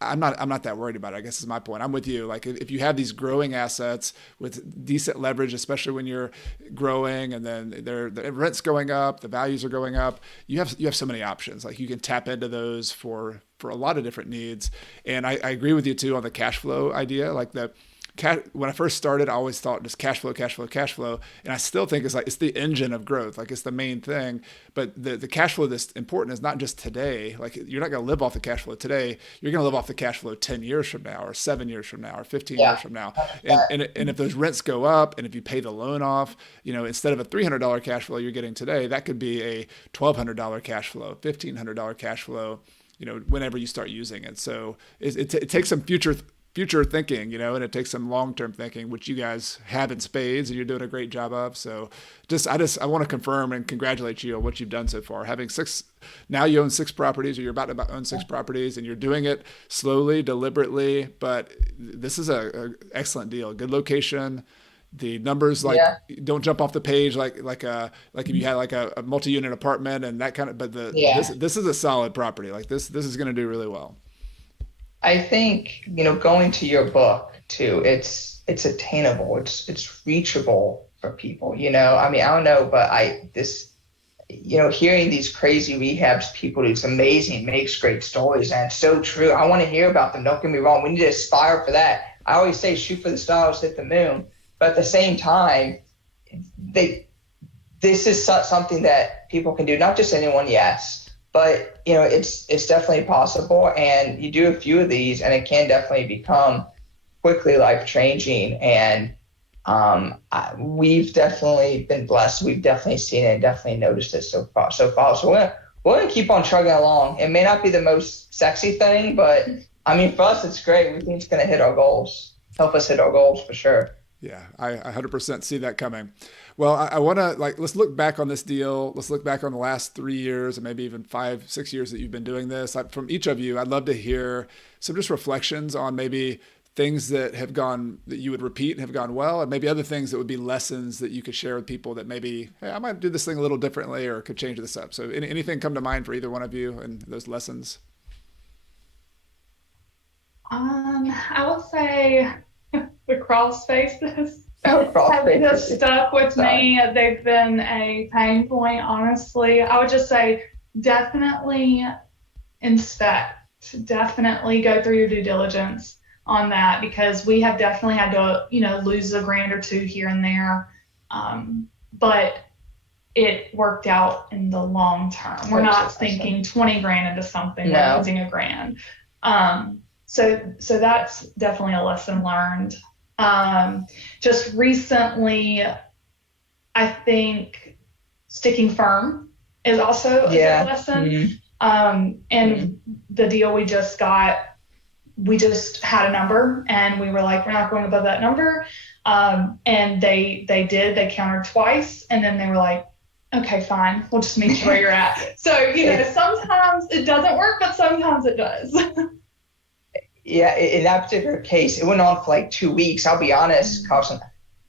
I'm not that worried about it, I guess is my point. I'm with you. Like if you have these growing assets with decent leverage, especially when you're growing and then the rent's going up, the values are going up, you have so many options. Like you can tap into those for a lot of different needs. And I agree with you too on the cash flow idea. Like when I first started, I always thought just cash flow. And I still think it's the engine of growth. Like it's the main thing, but the cash flow that's important is not just today. Like you're not going to live off the cash flow today. You're going to live off the cash flow 10 years from now or 7 years from now or 15 years from now. And if those rents go up and if you pay the loan off, instead of a $300 cash flow you're getting today, that could be a $1,200 cash flow, $1,500 cash flow, whenever you start using it. So it takes some future thinking, and it takes some long-term thinking, which you guys have in spades and you're doing a great job of. So I want to confirm and congratulate you on what you've done so far. Now you own 6 properties, or you're about to own 6 properties, and you're doing it slowly, deliberately, but this is a excellent deal. Good location. The numbers don't jump off the page like if you had like a multi-unit apartment and that kind of, but this is a solid property. Like this is going to do really well. I think, going to your book too, it's attainable. It's reachable for people, I don't know, but hearing these crazy rehabs people do, it's amazing, makes great stories. And it's so true. I want to hear about them. Don't get me wrong. We need to aspire for that. I always say shoot for the stars, hit the moon. But at the same time, this is something that people can do. Not just anyone, yes. But, it's definitely possible, and you do a few of these and it can definitely become quickly life-changing. And we've definitely been blessed. We've definitely seen it and definitely noticed it so far. So we're going to keep on chugging along. It may not be the most sexy thing, but, for us, it's great. We think it's going to help us hit our goals for sure. Yeah, I 100% see that coming. Well, I want to let's look back on this deal. Let's look back on the last 3 years and maybe even 5-6 years that you've been doing this. From each of you, I'd love to hear some just reflections on maybe things that you would repeat and have gone well, and maybe other things that would be lessons that you could share with people that maybe, hey, I might do this thing a little differently or could change this up. So anything come to mind for either one of you and those lessons? I would say the crawl spaces have just stuck with me. They've been a pain point, honestly. I would just say definitely inspect, definitely go through your due diligence on that, because we have definitely had to, lose $1,000 or $2,000 here and there. But it worked out in the long term. We're not thinking $20,000 into something, we're losing $1,000. So that's definitely a lesson learned. Just recently, I think sticking firm is also a good lesson. And the deal we just got, we just had a number and we were like, we're not going above that number. And they did, they countered twice, and then they were like, okay, fine, we'll just meet you where you're at. So, sometimes it doesn't work, but sometimes it does. Yeah, in that particular case, it went on for like 2 weeks. I'll be honest, Carson.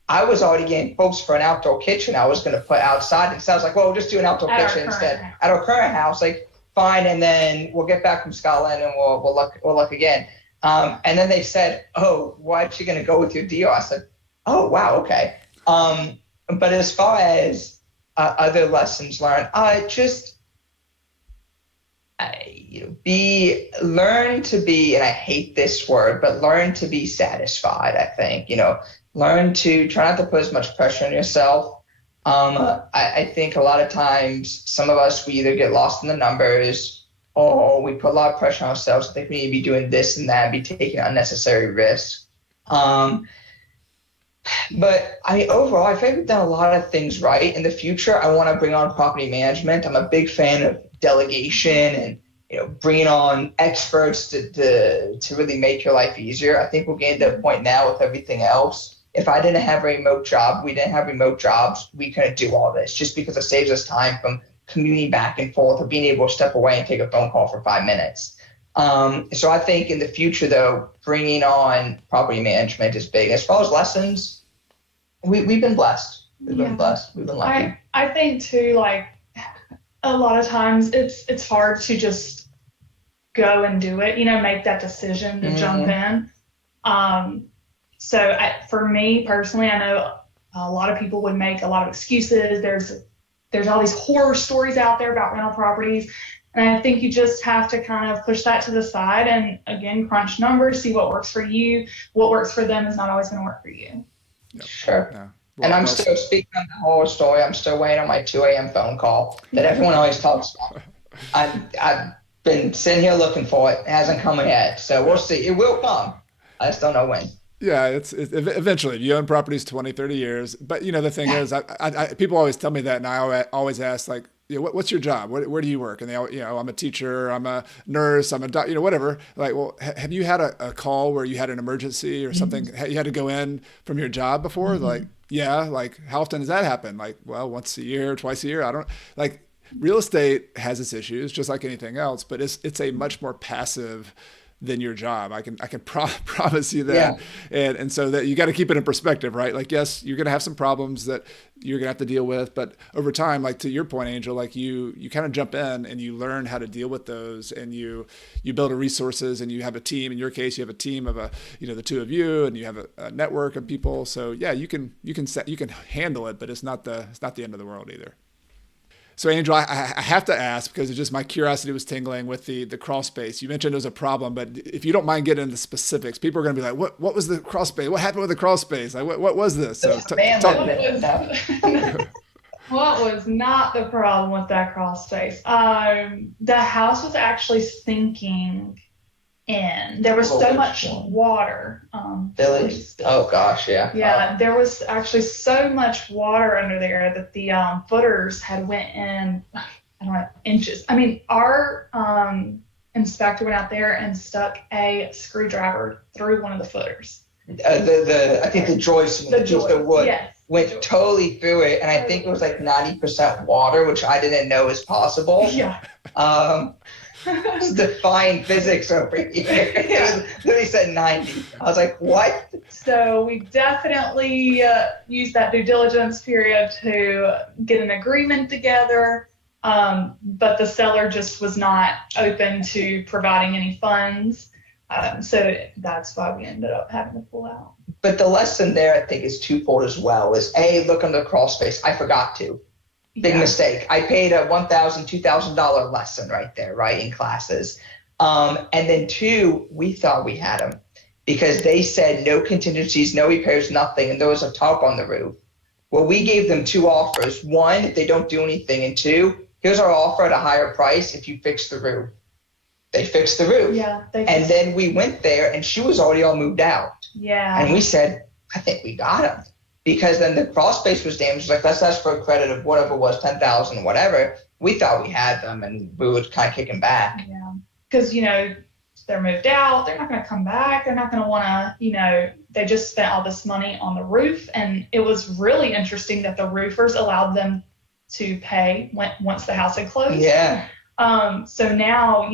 I was already getting quotes for an outdoor kitchen I was going to put outside. So I was like, well, we'll just do an outdoor kitchen instead at our current house. Like, fine, and then we'll get back from Scotland and we'll look again. And then they said, oh, why aren't you going to go with your deal? I said, oh, wow, okay. But as far as other lessons learned, learn to be, and I hate this word, but learn to be satisfied. I think, learn to try not to put as much pressure on yourself. I think a lot of times some of us, we either get lost in the numbers oh, we put a lot of pressure on ourselves. I think we need to be doing this and that, be taking unnecessary risks. But overall, I think we've done a lot of things right. In the future, I want to bring on property management. I'm a big fan of delegation and bringing on experts to really make your life easier. I think we're getting to a point now with everything else. If I didn't have a remote job, we didn't have remote jobs, we couldn't do all this just because it saves us time from commuting back and forth or being able to step away and take a phone call for 5 minutes. So I think in the future, though, bringing on property management is big. As far as lessons, we've been blessed. We've been blessed. We've been lucky. I think too, like a lot of times it's hard to just go and do it, make that decision to jump in. So for me personally, I know a lot of people would make a lot of excuses. There's all these horror stories out there about rental properties. And I think you just have to kind of push that to the side and, again, crunch numbers, see what works for you. What works for them is not always going to work for you. Yep. Sure. Yeah. And I'm still speaking on the horror story. I'm still waiting on my 2 a.m. phone call that everyone always talks about. I've been sitting here looking for it. It hasn't come yet. So we'll see. It will come. I just don't know when. Yeah, it's eventually. You own properties 20, 30 years. But, the thing is, people always tell me that, and I always ask, like, what's your job? Where do you work? And they, I'm a teacher, I'm a nurse, I'm a doctor, whatever. Like, well, have you had a call where you had an emergency or something? You had to go in from your job before? Like, yeah. Like, how often does that happen? Like, well, once a year, twice a year. I don't like. Real estate has its issues, just like anything else, but it's a much more passive than your job. I can promise you that. Yeah. And so that you got to keep it in perspective, right? Like, yes, you're going to have some problems that you're going to have to deal with, but over time, like to your point, Angel, like you kind of jump in and you learn how to deal with those, and you build resources, and you have a team. In your case, you have a team of the two of you, and you have a network of people. So yeah, you can handle it, but it's not the end of the world either. So Angel, I have to ask, because it's just my curiosity was tingling with the crawl space. You mentioned it was a problem, but if you don't mind getting into specifics, people are going to be like, what was the crawl space? What happened with the crawl space? Like, what was this? So what was not the problem with that crawl space? The house was actually sinking in. There was so much water. Oh gosh, yeah. Yeah, there was actually so much water under there that the footers had went in, I don't know, inches. I mean, our inspector went out there and stuck a screwdriver through one of the footers. I think the joist, the wood, went totally through it, and I think it was like 90% water, which I didn't know was possible. Yeah. It's defying physics over here. It literally said 90. I was like, what? So we definitely used that due diligence period to get an agreement together, but the seller just was not open to providing any funds. So that's why we ended up having to pull out. But the lesson there, I think, is twofold as well. Is A, look under the crawl space. I forgot to. Big mistake. I paid a $1,000, $2,000 lesson right there, right, in classes. And then 2, we thought we had them because they said no contingencies, no repairs, nothing, and there was a tarp on the roof. Well, we gave them 2 offers. 1, if they don't do anything, and 2, here's our offer at a higher price if you fix the roof. They fixed the roof. Yeah. And then we went there, and she was already all moved out. Yeah. And we said, I think we got them. Because then the crawl space was damaged. Like, let's ask for a credit of whatever it was, 10,000 or whatever. We thought we had them, and we were kind of kicking back. Yeah. Because, they're moved out. They're not going to come back. They're not going to want to, they just spent all this money on the roof. And it was really interesting that the roofers allowed them to pay once the house had closed. Yeah. So now,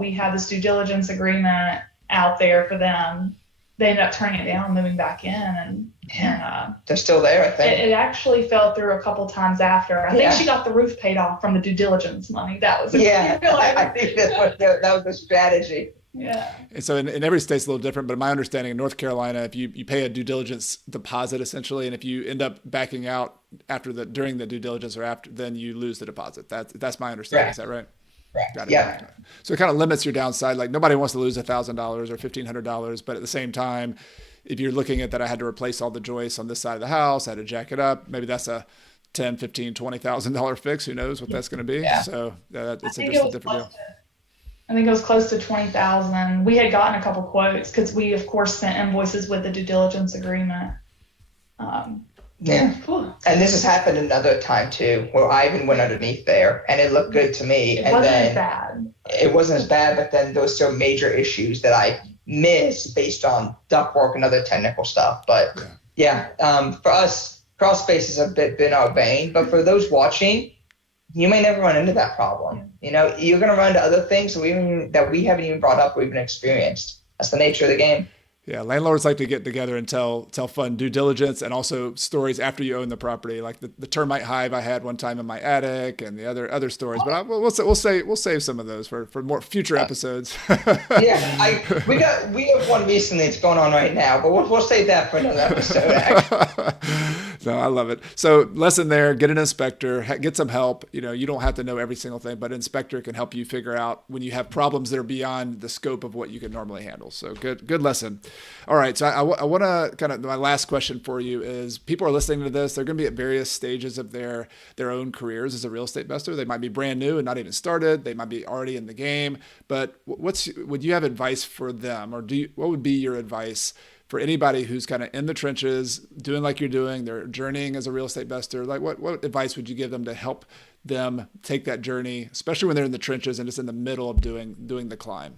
we have this due diligence agreement out there for them. They ended up turning it down, moving back in, and they're still there, I think. It actually fell through a couple times after. I think she got the roof paid off from the due diligence money. That was I think that was the strategy. Yeah. And so in every state's a little different, but my understanding in North Carolina, if you pay a due diligence deposit essentially, and if you end up backing out during the due diligence or after, then you lose the deposit. That's my understanding. Right. Is that right? Right. Got it. Yeah. So it kind of limits your downside. Like, nobody wants to lose $1,000 or $1,500, but at the same time, if you're looking at that, I had to replace all the joists on this side of the house, I had to jack it up. Maybe that's a $10,000, $15,000, $20,000 fix. Who knows what that's going to be? Yeah. So it's just a different deal. I think it was close to 20,000. We had gotten a couple quotes because we, of course, sent invoices with the due diligence agreement. Yeah. Cool. And this has happened another time too, where I even went underneath there and it looked good to me. It wasn't as bad. It wasn't as bad, but then there was still major issues that I missed based on ductwork and other technical stuff. But for us, crawl space has been our bane. But for those watching, you may never run into that problem. You know, you're going to run into other things that we haven't even brought up or even experienced. That's the nature of the game. Yeah, landlords like to get together and tell fun due diligence and also stories after you own the property, like the termite hive I had one time in my attic and the other stories. But we'll save some of those for more future episodes. We have one recently that's going on right now, but we'll save that for another episode. Actually. No, I love it. So lesson there: get an inspector, get some help. You know, you don't have to know every single thing, but an inspector can help you figure out when you have problems that are beyond the scope of what you can normally handle. So good lesson. All right. So I want to kind of, my last question for you is, people are listening to this. They're going to be at various stages of their own careers as a real estate investor. They might be brand new and not even started. They might be already in the game, but would you have advice for them, or what would be your advice for anybody who's kind of in the trenches, doing like you're doing, they're journeying as a real estate investor? Like what advice would you give them to help them take that journey, especially when they're in the trenches and just in the middle of doing the climb?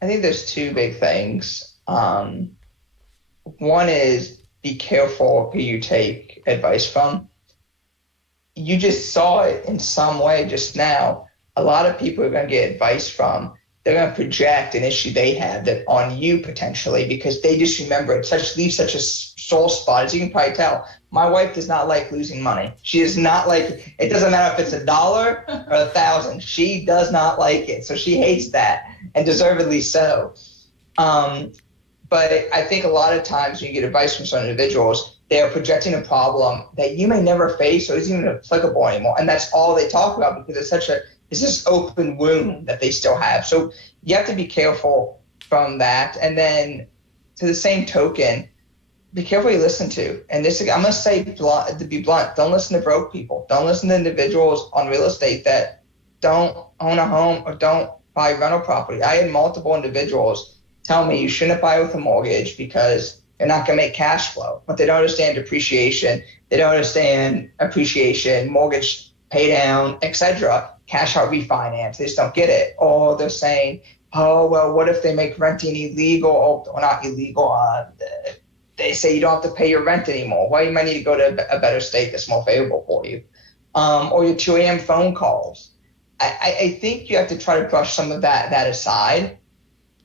I think there's two big things. One is be careful who you take advice from. You just saw it in some way just now. A lot of people are going to get advice from, they're going to project an issue they have that on you potentially, because they just remember it. Leaves such a sore spot. As you can probably tell, my wife does not like losing money. She is not like, it doesn't matter if it's $1 or 1,000. She does not like it. So she hates that, and deservedly so. But I think a lot of times when you get advice from some individuals, they are projecting a problem that you may never face or isn't even applicable anymore. And that's all they talk about, because it's this open wound that they still have. So you have to be careful from that. And then to the same token, be careful who you listen to. And this, I'm going to say to be blunt, don't listen to broke people. Don't listen to individuals on real estate that don't own a home or don't buy rental property. I had multiple individuals tell me you shouldn't buy with a mortgage because they're not going to make cash flow, but they don't understand depreciation. They don't understand appreciation, mortgage pay down, etc. Cash out refinance. They just don't get it. Or they're saying, oh, well, what if they make renting illegal? Or not illegal. They say you don't have to pay your rent anymore. Well, you might need to go to a better state that's more favorable for you. Or your 2 a.m. phone calls. I think you have to try to brush some of that aside.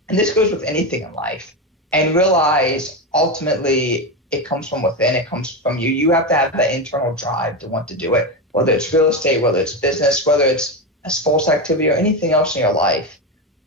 And this goes with anything in life. And realize ultimately it comes from within. It comes from you. You have to have that internal drive to want to do it. Whether it's real estate, whether it's business, whether it's a sports activity or anything else in your life.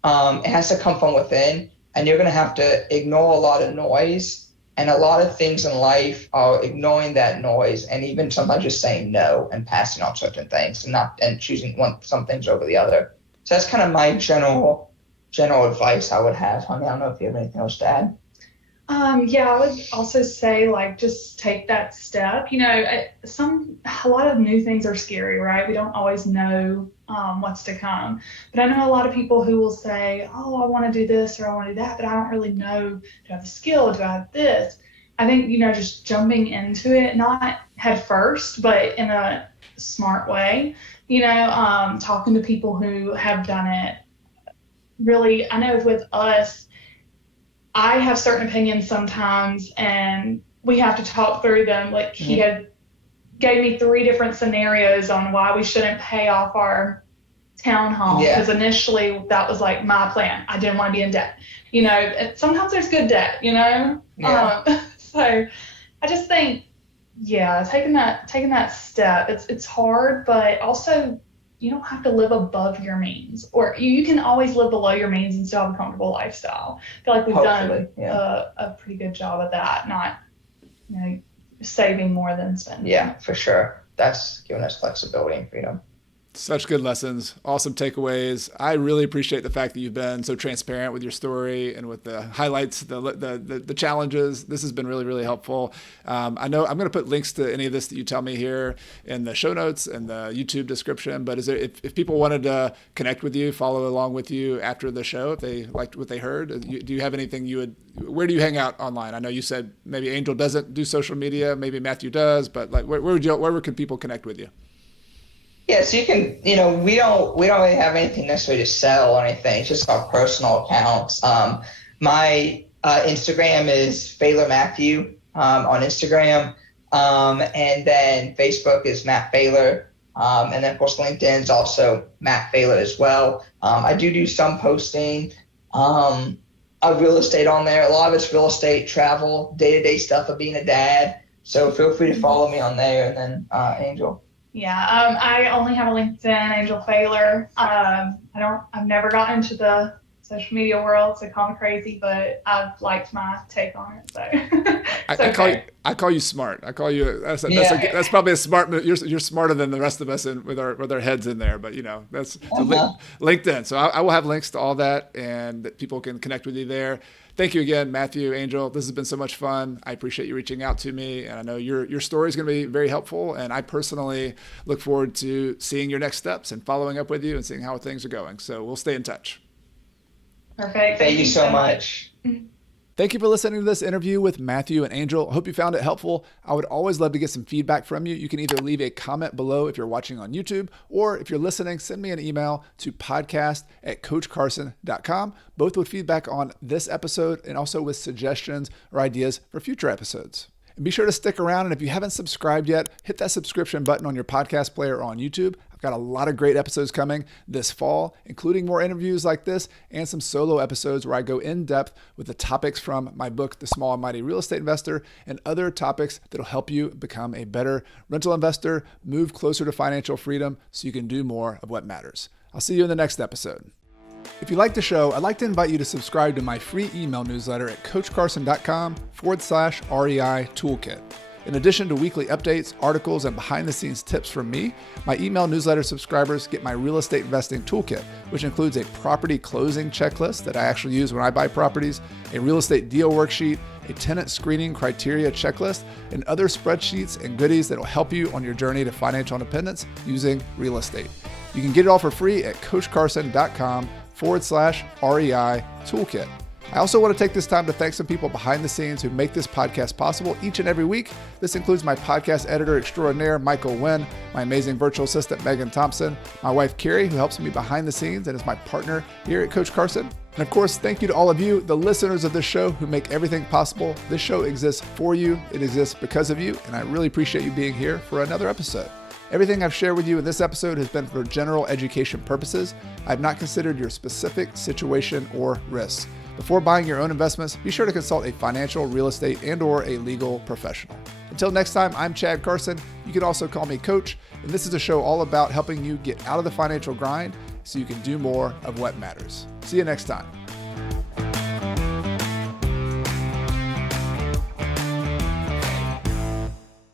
It has to come from within, and you're going to have to ignore a lot of noise, and a lot of things in life are ignoring that noise, and even sometimes just saying no and passing on certain things and choosing some things over the other. So that's kind of my general advice I would have. I don't know if you have anything else to add. I would also say, like, just take that step. You know, a lot of new things are scary, right? We don't always know what's to come. But I know a lot of people who will say, oh, I want to do this or I want to do that, but I don't really know, do I have the skill? Do I have this? I think, just jumping into it, not head first, but in a smart way, talking to people who have done it. Really, I know with us, I have certain opinions sometimes, and we have to talk through them. Like, he gave me 3 different scenarios on why we shouldn't pay off our townhome, because initially that was like my plan. I didn't want to be in debt. Sometimes there's good debt, so I just think, taking that step, it's hard, but also you don't have to live above your means, or you can always live below your means and still have a comfortable lifestyle. I feel like we've done a pretty good job of that, not saving more than spending. Yeah, for sure. That's giving us flexibility and freedom. Such good lessons, awesome takeaways. I really appreciate the fact that you've been so transparent with your story and with the highlights, the challenges. This has been really, really helpful. I know I'm going to put links to any of this that you tell me here in the show notes and the YouTube description. But is there, if people wanted to connect with you, follow along with you after the show, if they liked what they heard, do you have anything where do you hang out online? I know you said maybe Angel doesn't do social media, maybe Matthew does, but like where can people connect with you? Yeah, so you can, we don't really have anything necessarily to sell or anything. It's just our personal accounts. My Instagram is Failer Matthew on Instagram, and then Facebook is Matt Failer, and then of course LinkedIn is also Matt Failer as well. I do some posting of real estate on there. A lot of it's real estate, travel, day-to-day stuff of being a dad. So feel free to follow me on there, and then Angel. Yeah, I only have a LinkedIn, Angel Failer. I've never gotten into the social media world, so call me crazy, but I've liked my take on it. So I call you smart. I call you that's probably a smart move. You're smarter than the rest of us with our heads in there, but that's LinkedIn. So I will have links to all that, and that people can connect with you there. Thank you again, Matthew, Angel. This has been so much fun. I appreciate you reaching out to me, and I know your story is going to be very helpful, and I personally look forward to seeing your next steps and following up with you and seeing how things are going. So we'll stay in touch. Perfect. Thank you so much. Thank you for listening to this interview with Matthew and Angel. I hope you found it helpful. I would always love to get some feedback from you. You can either leave a comment below if you're watching on YouTube, or if you're listening, send me an email to podcast@coachcarson.com, both with feedback on this episode and also with suggestions or ideas for future episodes. And be sure to stick around. And if you haven't subscribed yet, hit that subscription button on your podcast player or on YouTube. I've got a lot of great episodes coming this fall, including more interviews like this and some solo episodes where I go in depth with the topics from my book, The Small and Mighty Real Estate Investor, and other topics that'll help you become a better rental investor, move closer to financial freedom so you can do more of what matters. I'll see you in the next episode. If you like the show, I'd like to invite you to subscribe to my free email newsletter at coachcarson.com/REI toolkit. In addition to weekly updates, articles, and behind-the-scenes tips from me, my email newsletter subscribers get my real estate investing toolkit, which includes a property closing checklist that I actually use when I buy properties, a real estate deal worksheet, a tenant screening criteria checklist, and other spreadsheets and goodies that will help you on your journey to financial independence using real estate. You can get it all for free at coachcarson.com/REI toolkit. I also want to take this time to thank some people behind the scenes who make this podcast possible each and every week. This includes my podcast editor extraordinaire, Michael Wynn, my amazing virtual assistant, Megan Thompson, my wife, Carrie, who helps me behind the scenes and is my partner here at Coach Carson. And of course, thank you to all of you, the listeners of this show who make everything possible. This show exists for you. It exists because of you. And I really appreciate you being here for another episode. Everything I've shared with you in this episode has been for general education purposes. I've not considered your specific situation or risks. Before buying your own investments, be sure to consult a financial, real estate, and/or a legal professional. Until next time, I'm Chad Carson. You can also call me Coach, and this is a show all about helping you get out of the financial grind so you can do more of what matters. See you next time.